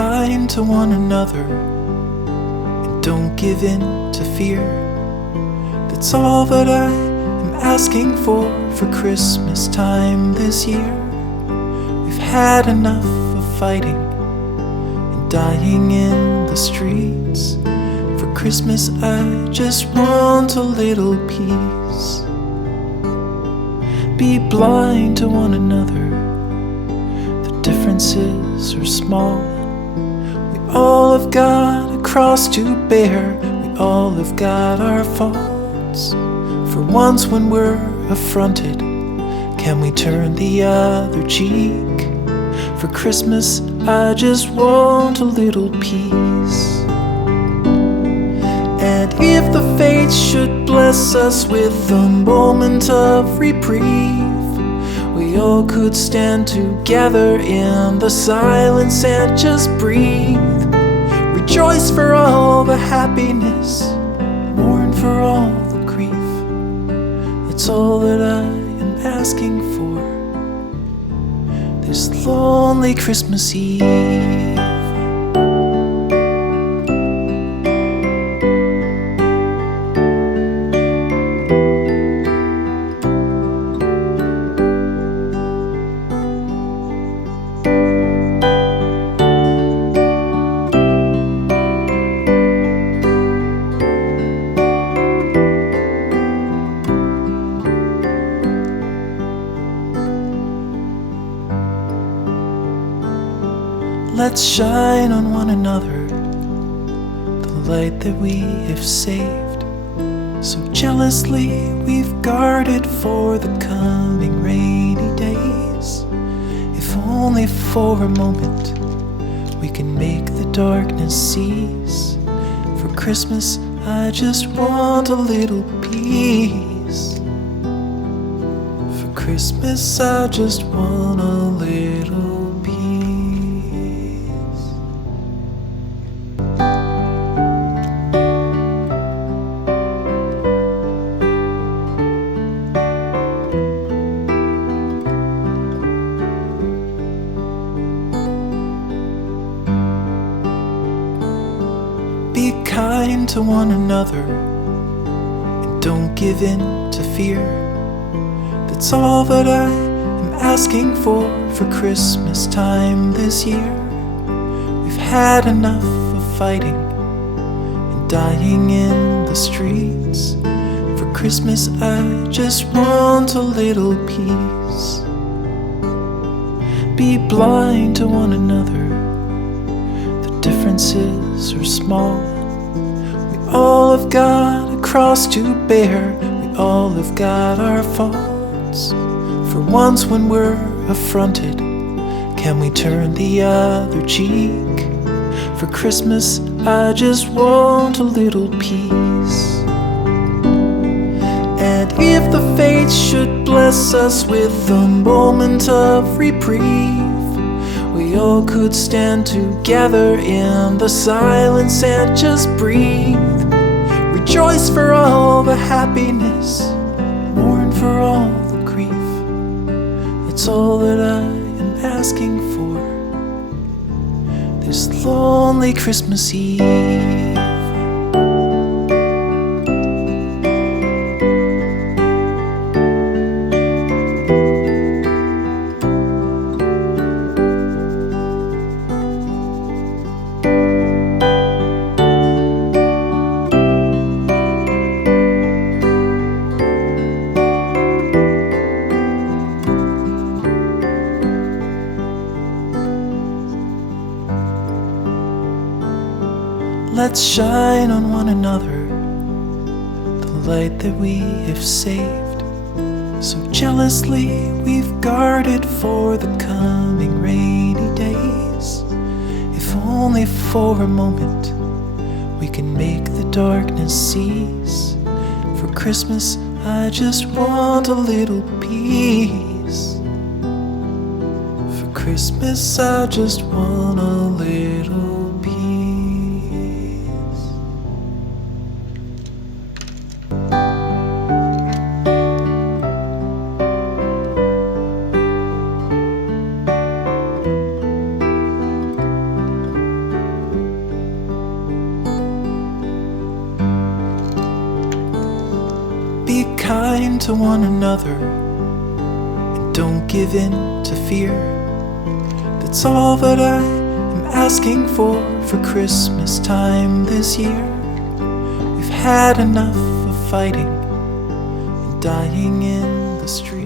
kind to one another and don't give in to fear. That's all that I am asking for Christmas time this year. We've had enough of fighting and dying in the streets. For Christmas I just want a little peace. Be blind to one another, the differences are small. We all have got a cross to bear, we all have got our faults. For once when we're affronted, can we turn the other cheek? For Christmas I just want a little peace. And if the fates should bless us with a moment of reprieve, we all could stand together in the silence and just breathe. Rejoice for all the happiness, mourn for all the grief. That's all that I am asking for this lonely Christmas Eve. Let's shine on one another the light that we have saved. So jealously we've guarded for the coming rainy days. If only for a moment we can make the darkness cease. For Christmas I just want a little peace. For Christmas I just want a little Be kind to one another and don't give in to fear. That's all that I am asking for Christmas time this year. We've had enough of fighting and dying in the streets. For Christmas I just want a little peace. Be blind to one another, the differences are small. We all have got a cross to bear, we all have got our faults. For once when we're affronted, can we turn the other cheek? For Christmas I just want a little peace. And if the fates should bless us with a moment of reprieve, we all could stand together in the silence and just breathe. Rejoice for all the happiness, mourn for all the grief. It's all that I am asking for this lonely Christmas Eve. Let's shine on one another the light that we have saved. So jealously we've guarded for the coming rainy days. If only for a moment we can make the darkness cease. For Christmas I just want a little peace. For Christmas I just want a little peace. kind to one another and don't give in to fear. That's all that I am asking for Christmas time this year. We've had enough of fighting and dying in the street.